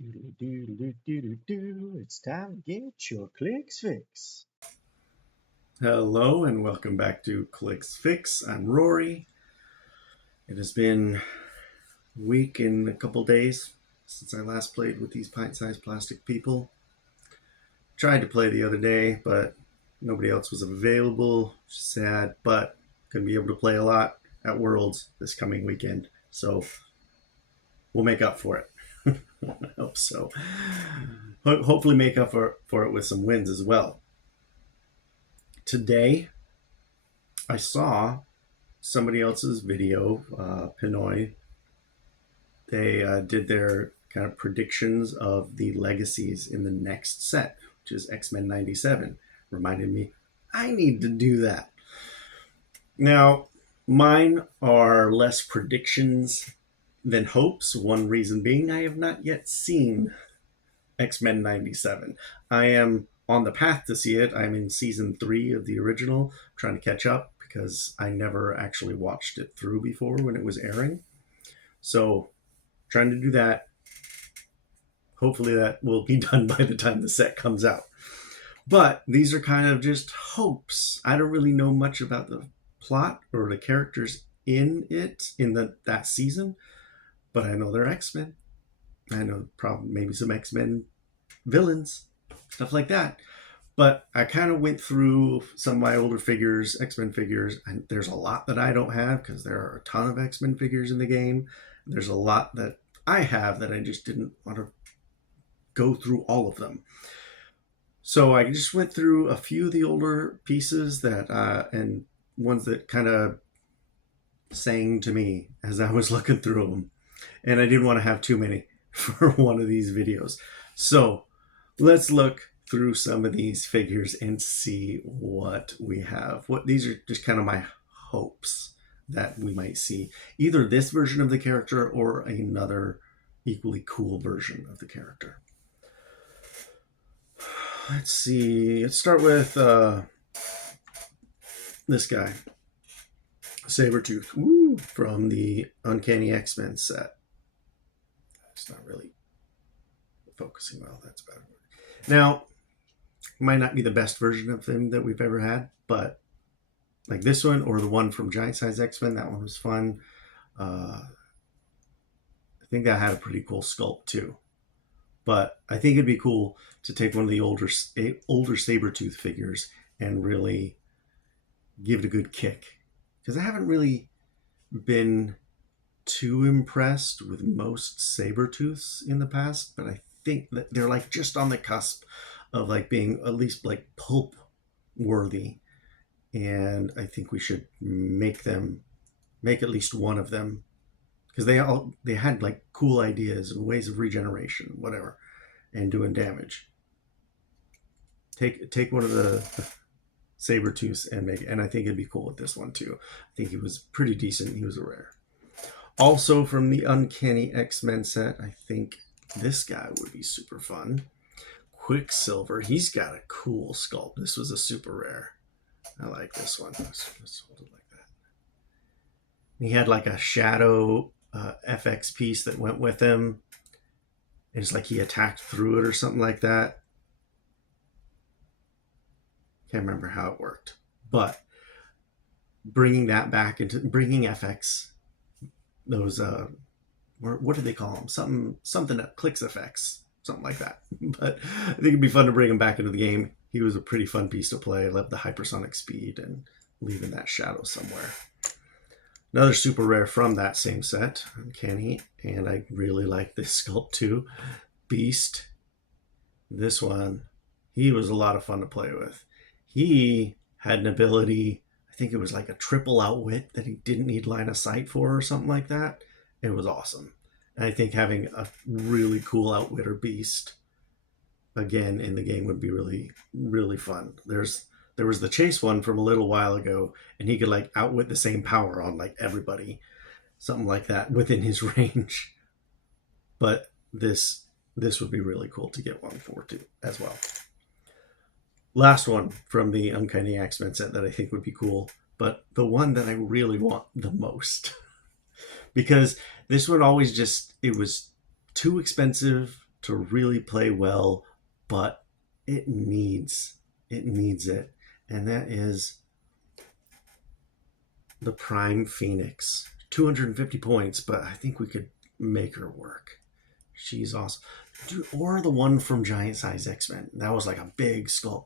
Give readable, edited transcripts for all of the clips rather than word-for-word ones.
Do. It's time to get your clicks fix. Hello and welcome back to Clicks Fix. I'm Rory. It has been a week and a couple days since I last played with these pint-sized plastic people. Tried to play the other day, but nobody else was available. Sad, but gonna be able to play a lot at Worlds this coming weekend. So we'll make up for it. I hope so. Hopefully make up for it with some wins as well. Today, I saw somebody else's video, Pinoy. They did their kind of predictions of the legacies in the next set, which is X-Men 97. Reminded me, I need to do that. Now, mine are less predictions than hopes. One reason being I have not yet seen X-Men 97. I am on the path to see it. I'm in season 3 of the original, trying to catch up because I never actually watched it through before when it was airing. So, trying to do that. Hopefully, that will be done by the time the set comes out. But these are kind of just hopes. I don't really know much about the plot or the characters in it in that season, but I know they're X-Men. I know probably maybe some X-Men villains, stuff like that. But I kind of went through some of my older figures, X-Men figures, and there's a lot that I don't have because there are a ton of X-Men figures in the game. There's a lot that I have that I just didn't want to go through all of them. So I just went through a few of the older pieces that and ones that kind of sang to me as I was looking through them. And I didn't want to have too many for one of these videos. So let's look through some of these figures and see what we have. These are just kind of my hopes that we might see either this version of the character or another equally cool version of the character. Let's see. Let's start with this guy, Sabretooth. Woo! From the Uncanny X-Men set. It's not really focusing well. That's better. Now, might not be the best version of him that we've ever had, but like this one or the one from Giant Size X-Men, that one was fun. I think that had a pretty cool sculpt too. But I think it'd be cool to take one of the older Sabretooth figures and really give it a good kick. Because I haven't really been too impressed with most Sabretooths in the past, but I think that they're like just on the cusp of like being at least like pulp worthy. And I think we should make at least one of them, because they had like cool ideas and ways of regeneration, whatever, and doing damage. Take one of the Sabretooths and make it, and I think it'd be cool with this one too. I think he was pretty decent. He was a rare. Also from the Uncanny X-Men set, I think this guy would be super fun. Quicksilver. He's got a cool sculpt. This was a super rare. I like this one. Let's hold it like that. He had like a shadow FX piece that went with him. It's like he attacked through it or something like that. Can't remember how it worked. But bringing that back into bringing FX, those what do they call them? Something that clicks effects, something like that. But I think it'd be fun to bring him back into the game. He was a pretty fun piece to play. I loved the hypersonic speed and leaving that shadow somewhere. Another super rare from that same set, Uncanny, and I really like this sculpt too. Beast. This one, he was a lot of fun to play with. He had an ability, I think it was like a triple outwit that he didn't need line of sight for or something like that. It was awesome. And I think having a really cool outwitter Beast again in the game would be really, really fun. There was the chase one from a little while ago, and he could like outwit the same power on like everybody, something like that within his range. But this would be really cool to get one for too as well. Last one from the Uncanny X-Men set that I think would be cool, but the one that I really want the most, because this one always it was too expensive to really play well, but it needs it. And that is the Prime Phoenix. 250 points, but I think we could make her work. She's awesome. Dude, or the one from Giant Size X-Men. That was like a big sculpt.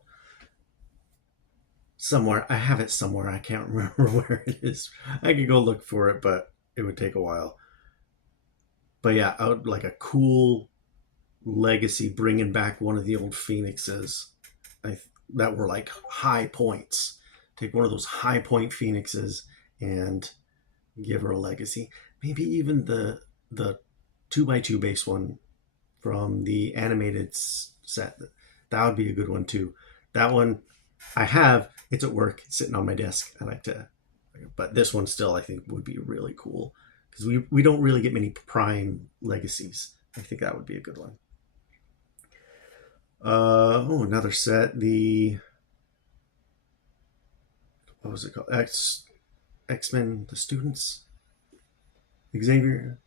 Somewhere. I have it somewhere. I can't remember where it is. I could go look for it, but it would take a while. But yeah, I would like a cool legacy bringing back one of the old Phoenixes that were like high points. Take one of those high point Phoenixes and give her a legacy. Maybe even the 2x2 base one from the animated set. That would be a good one too. That one I have. It's at work, it's sitting on my desk. I like to, but this one still I think would be really cool because we don't really get many Prime legacies. I think that would be a good one. Another set. What was it called? X-Men, the students. Xavier.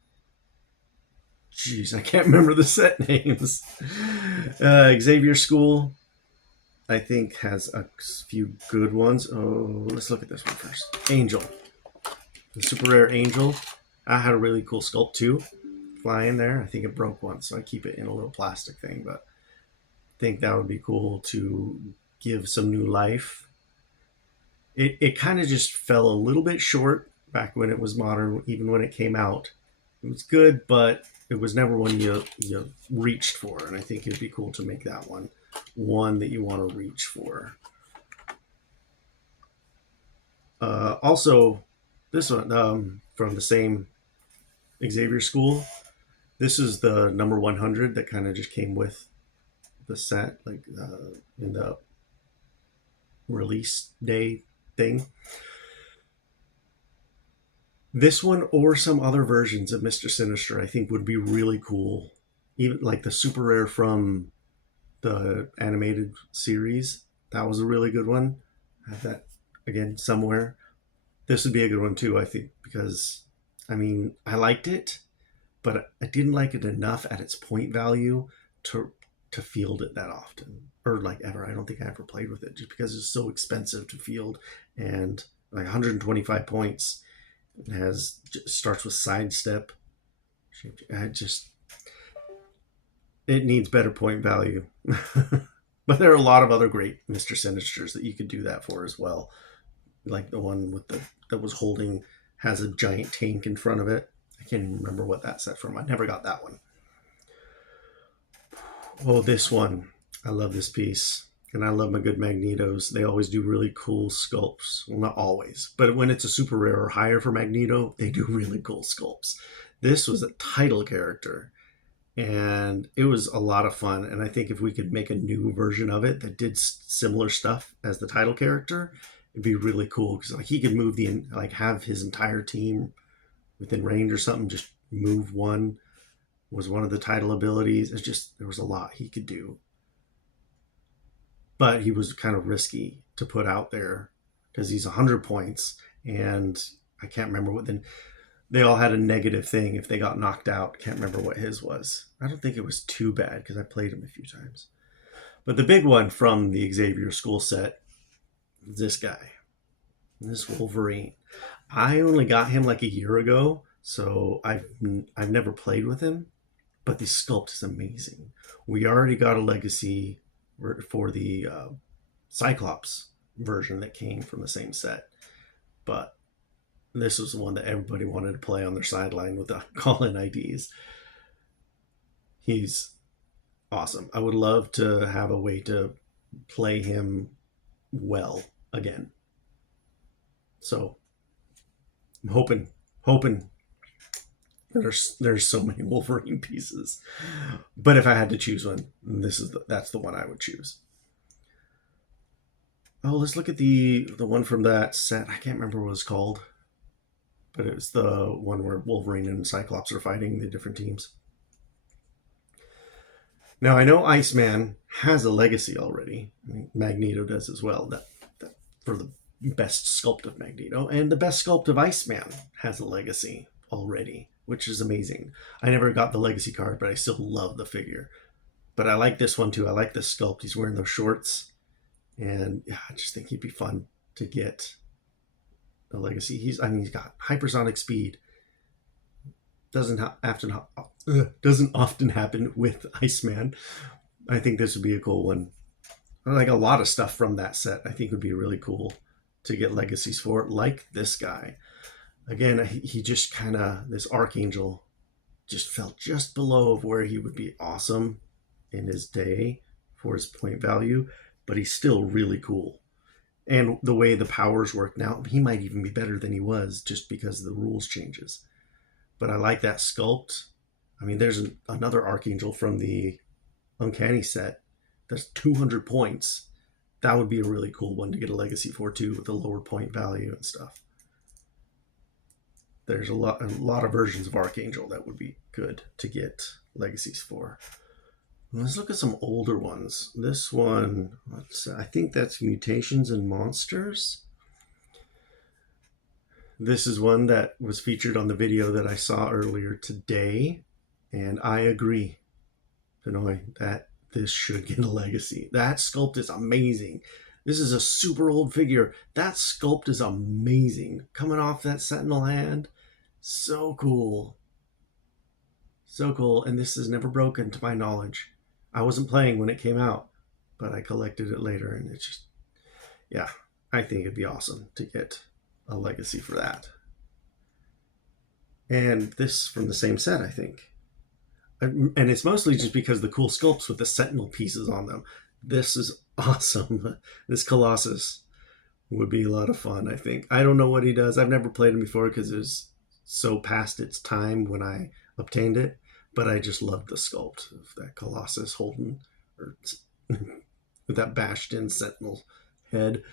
Jeez, I can't remember the set names. Xavier School, I think, has a few good ones. Oh, let's look at this one first. Angel. The super rare Angel. I had a really cool sculpt too. Flying there. I think it broke once, so I keep it in a little plastic thing, but I think that would be cool to give some new life. It kind of just fell a little bit short back when it was modern, even when it came out. It was good, but it was never one you reached for, and I think it'd be cool to make that one that you want to reach for. Also, this one from the same Xavier School. This is the number 100 that kind of just came with the set, like in the release day thing. This one or some other versions of Mr. Sinister I think would be really cool. Even like the super rare from the animated series. That was a really good one. I have that again somewhere. This would be a good one too, I think, because I mean, I liked it, but I didn't like it enough at its point value to field it that often, or like ever. I don't think I ever played with it just because it's so expensive to field, and like 125 points. It starts with sidestep. It needs better point value. But there are a lot of other great Mr. Sinisters that you could do that for as well. Like the one with that was holding, has a giant tank in front of it. I can't even remember what that set from. I never got that one. Oh, this one. I love this piece. And I love my good Magnetos. They always do really cool sculpts. Well, not always, but when it's a super rare or higher for Magneto, they do really cool sculpts. This was a title character, and it was a lot of fun. And I think if we could make a new version of it that did similar stuff as the title character, it'd be really cool because like he could move have his entire team within range or something. Just move one was one of the title abilities. It's just there was a lot he could do. But he was kind of risky to put out there because he's 100 points, and I can't remember what. Then they all had a negative thing if they got knocked out. Can't remember what his was. I don't think it was too bad because I played him a few times. But the big one from the Xavier School set is this guy, this Wolverine. I only got him like a year ago, so I've never played with him. But the sculpt is amazing. We already got a legacy for the Cyclops version that came from the same set, but this was the one that everybody wanted to play on their sideline with the call-in IDs. He's awesome. I would love to have a way to play him well again. So I'm hoping there's so many Wolverine pieces, but if I had to choose one, that's the one I would choose. Oh, let's look at the one from that set. I can't remember what it's called, but it's the one where Wolverine and Cyclops are fighting the different teams. Now I know Iceman has a legacy already. Magneto does as well. That for the best sculpt of Magneto, and the best sculpt of Iceman has a legacy already. which is amazing. I never got the legacy card, but I still love the figure. But I like this one too. I like the sculpt. He's wearing those shorts, and yeah, I just think he'd be fun to get a legacy. He's got hypersonic speed. Doesn't often happen with Iceman. I think this would be a cool one. Like a lot of stuff from that set, I think would be really cool to get legacies for, like this guy. Again, he just kind of, this Archangel just felt just below of where he would be awesome in his day for his point value, but he's still really cool. And the way the powers work now, he might even be better than he was just because the rules changes. But I like that sculpt. I mean, there's another Archangel from the Uncanny set that's 200 points. That would be a really cool one to get a legacy for too, with a lower point value and stuff. There's a lot of versions of Archangel that would be good to get legacies for. Let's look at some older ones. This one, I think that's Mutations and Monsters. This is one that was featured on the video that I saw earlier today, and I agree, Pinoy, that this should get a legacy. That sculpt is amazing. This is a super old figure. That sculpt is amazing. Coming off that Sentinel hand, so cool. So cool, and this is never broken to my knowledge. I wasn't playing when it came out, but I collected it later, and it's just, yeah, I think it'd be awesome to get a legacy for that. And this from the same set, I think. And it's mostly just because the cool sculpts with the Sentinel pieces on them. This is awesome. This Colossus would be a lot of fun, I think. I don't know what he does. I've never played him before because it was so past its time when I obtained it. But I just love the sculpt of that Colossus holding, or with that bashed in Sentinel head.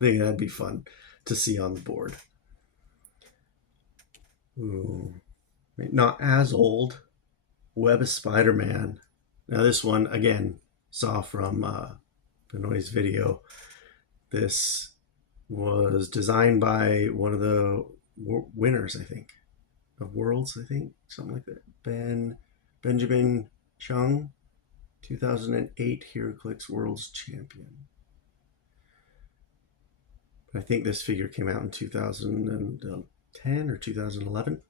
I think that'd be fun to see on the board. Ooh. Not as old. Web of Spider-Man. Now this one, again, saw from Benoit's video. This was designed by one of the winners, I think, of Worlds, I think, something like that. Benjamin Chung, 2008 Heroclix Worlds Champion. I think this figure came out in 2010 or 2011.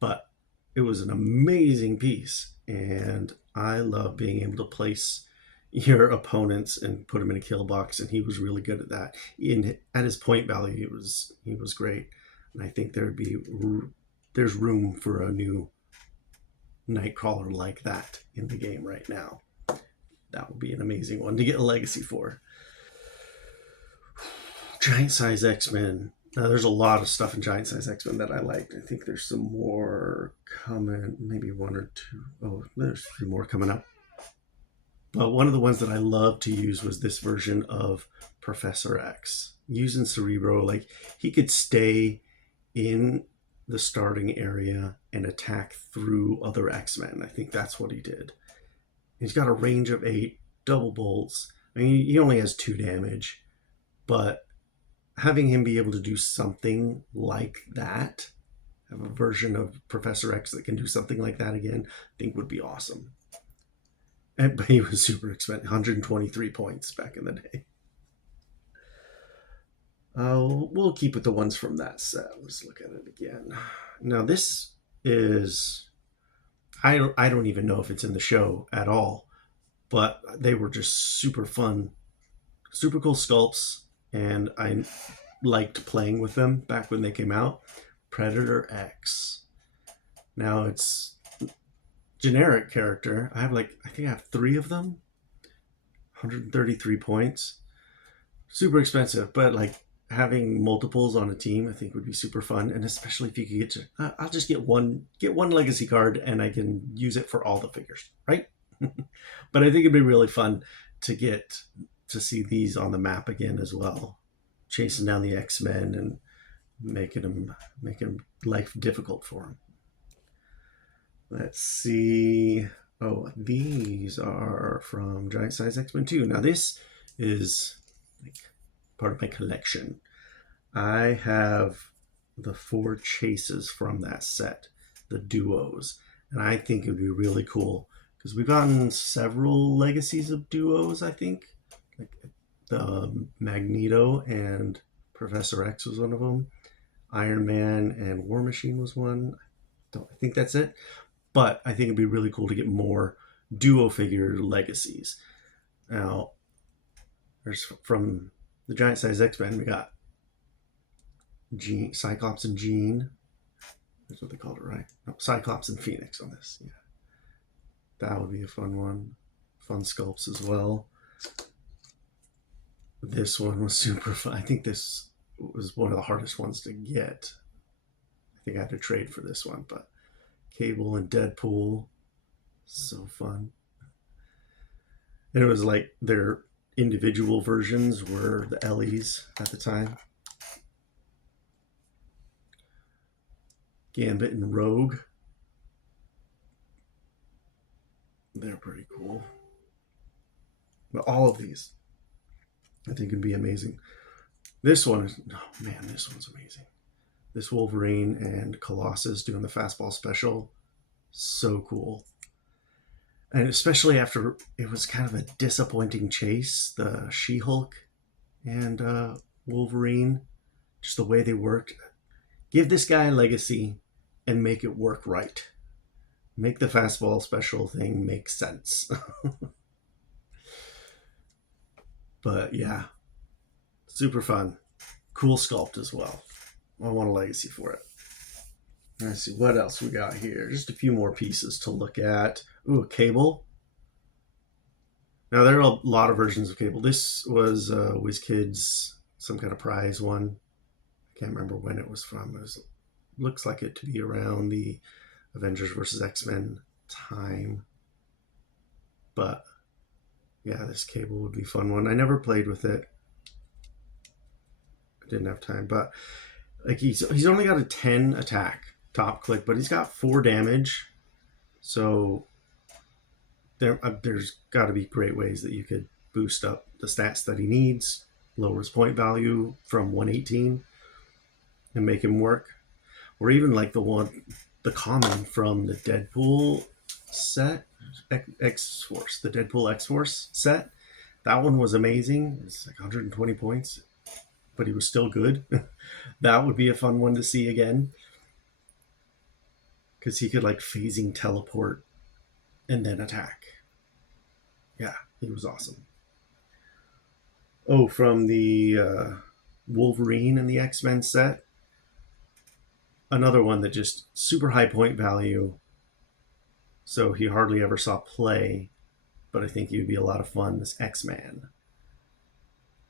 But it was an amazing piece, and I love being able to place your opponents and put them in a kill box, and he was really good at that. At his point value, he was great, and I think there's room for a new Nightcrawler like that in the game right now. That would be an amazing one to get a legacy for. Giant Size X-Men. Now, there's a lot of stuff in Giant Size X-Men that I liked. I think there's some more coming, maybe one or two. Oh, there's a few more coming up. But one of the ones that I love to use was this version of Professor X. Using Cerebro, like he could stay in the starting area and attack through other X-Men. I think that's what he did. He's got a range of 8, double bolts. I mean, he only has 2 damage, but having him be able to do something like that, have a version of Professor X that can do something like that again, I think would be awesome. But he was super expensive, 123 points back in the day. We'll keep with the ones from that set. Let's look at it again. Now this is, I don't even know if it's in the show at all, but they were just super fun, super cool sculpts. And I liked playing with them back when they came out. Predator X. Now it's generic character. I think I have 3 of them. 133 points. Super expensive, but like having multiples on a team, I think would be super fun. And especially if you could get to, I'll just get one legacy card and I can use it for all the figures, right? But I think it'd be really fun to get to see these on the map again as well, chasing down the X-Men and making them life difficult for them. Let's see. Oh, these are from Giant Size X-Men 2. Now this is like part of my collection. I have the 4 chases from that set, the duos. And I think it would be really cool because we've gotten several legacies of duos, I think. Like the Magneto and Professor X was one of them. Iron Man and War Machine was one. I think that's it. But I think it'd be really cool to get more duo figure legacies. Now, there's from the giant size X-Men, we got Cyclops and Jean. That's what they called it, right? No, Cyclops and Phoenix on this. Yeah, that would be a fun one. Fun sculpts as well. This one was super fun. I think this was one of the hardest ones to get. I think I had to trade for this one, but Cable and Deadpool, so fun. And it was like their individual versions were the Ellies at the time. Gambit and Rogue. They're pretty cool. But all of these, I think, would be amazing. This one is, oh man, this one's amazing. This Wolverine and Colossus doing the fastball special, so cool. And especially after it was kind of a disappointing chase, the She-Hulk and Wolverine, just the way they worked. Give this guy a legacy and make it work right. Make the fastball special thing make sense. But yeah, super fun. Cool sculpt as well. I want a legacy for it. Let's see what else we got here. Just a few more pieces to look at. Ooh, Cable. Now there are a lot of versions of Cable. This was WizKids, some kind of prize one. I can't remember when it was from. Looks like it to be around the Avengers versus X-Men time. But yeah, this Cable would be a fun one. I never played with it. I didn't have time, but like he's only got a 10 attack top click, but he's got 4 damage. So there's got to be great ways that you could boost up the stats that he needs, lower his point value from 118 and make him work. Or even like the common from the Deadpool set, X-Force, the Deadpool X-Force set. That one was amazing. It's like 120 points, but he was still good. That would be a fun one to see again. Because he could like phasing teleport and then attack. Yeah, he was awesome. Oh, from the Wolverine and the X-Men set. Another one that just super high point value. So he hardly ever saw play, but I think he would be a lot of fun. This X-Man.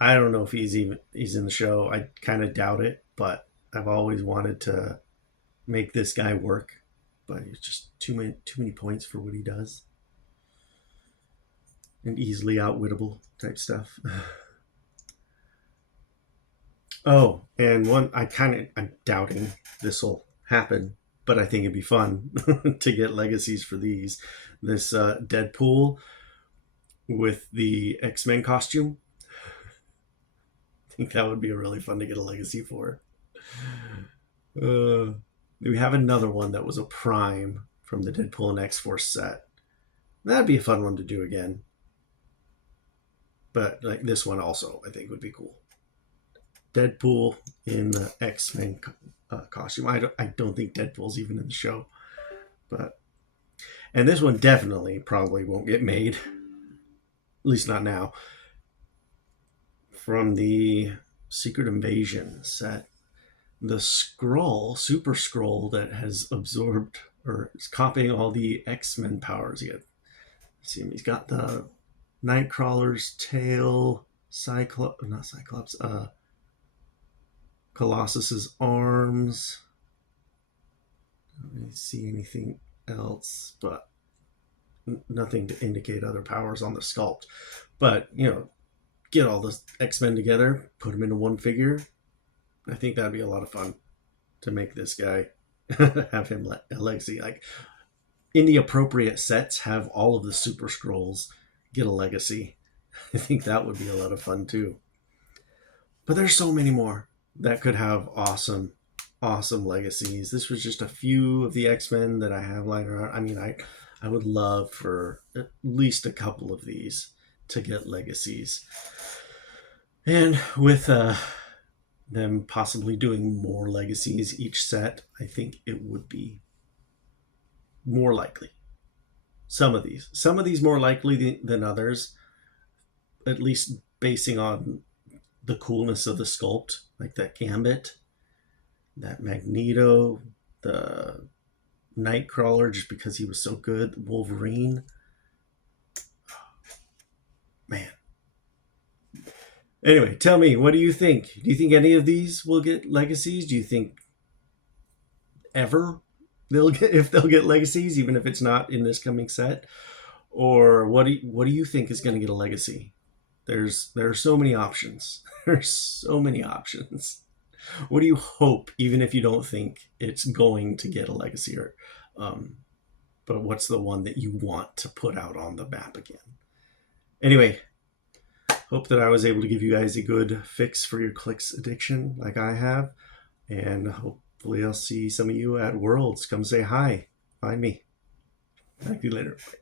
I don't know if he's in the show. I kind of doubt it, but I've always wanted to make this guy work. But it's just too many points for what he does, and easily outwittable type stuff. Oh, and one I'm doubting this will happen, but I think it'd be fun to get legacies for these. This Deadpool with the X-Men costume. I think that would be really fun to get a legacy for. We have another one that was a Prime from the Deadpool and X-Force set. That'd be a fun one to do again. But like this one also, I think would be cool. Deadpool in the X-Men costume. I don't think Deadpool's even in the show. And this one definitely probably won't get made. At least not now. From the Secret Invasion set. The Skrull, Super Skrull that has absorbed or is copying all the X-Men powers. He's got the Nightcrawler's tail, Colossus's arms. I don't really see anything else, but nothing to indicate other powers on the sculpt. But, get all the X-Men together, put them into one figure. I think that'd be a lot of fun to make this guy have him a legacy. Like in the appropriate sets, have all of the Super Skrulls get a legacy. I think that would be a lot of fun too. But there's so many more that could have awesome awesome legacies. This was just a few of the X-Men that I have lying around. I mean, I would love for at least a couple of these to get legacies. And with them possibly doing more legacies each set, I think it would be more likely. Some of these more likely than others, at least basing on the coolness of the sculpt, like that Gambit, that Magneto, the Nightcrawler, just because he was so good, Wolverine. Man. Anyway, tell me, what do you think? Do you think any of these will get legacies? Do you think ever they'll get legacies, even if it's not in this coming set? Or what do you think is going to get a legacy? There are so many options. There's so many options. What do you hope, even if you don't think it's going to get a legacy? Or, but what's the one that you want to put out on the map again? Anyway, hope that I was able to give you guys a good fix for your clicks addiction like I have. And hopefully I'll see some of you at Worlds. Come say hi. Find me. Talk to you later. Bye.